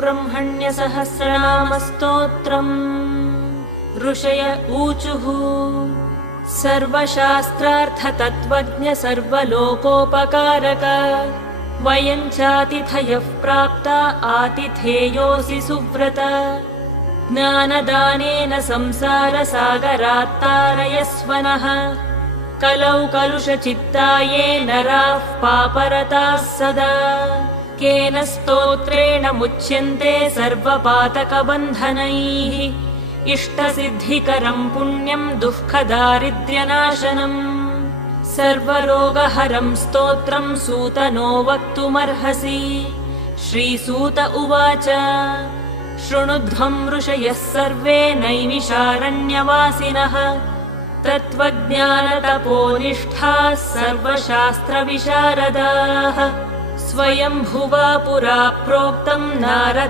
ब्रह्मण्यसहस्रनामस्तोत्रम्। ऋषय ऊचुः। सर्वशास्त्रार्थतत्त्वज्ञ सर्वलोकोपकारक वयं चातिथयः प्राप्ता आतिथेयोऽसि सुव्रत। ज्ञानदानेन संसारसागरात्तारयस्व नः। कलौ कलुषचित्ताये नराः पापरताः सदा। केन स्तोत्रेण मुच्यन्ते सर्वपातकबन्धनैः। इष्टसिद्धिकरं पुण्यं दुःखदारिद्र्यनाशनम्। सर्वरोगहरं स्तोत्रं सूतनो वक्तुमर्हसि। श्रीसूत उवाच। शृणुध्वं ऋषयः सर्वे नैमिषारण्यवासिनः। तत्त्वज्ञानतपोनिष्ठाः सर्वशास्त्रविशारदाः। स्वयंभुवा पुरा प्रोक्तं नारद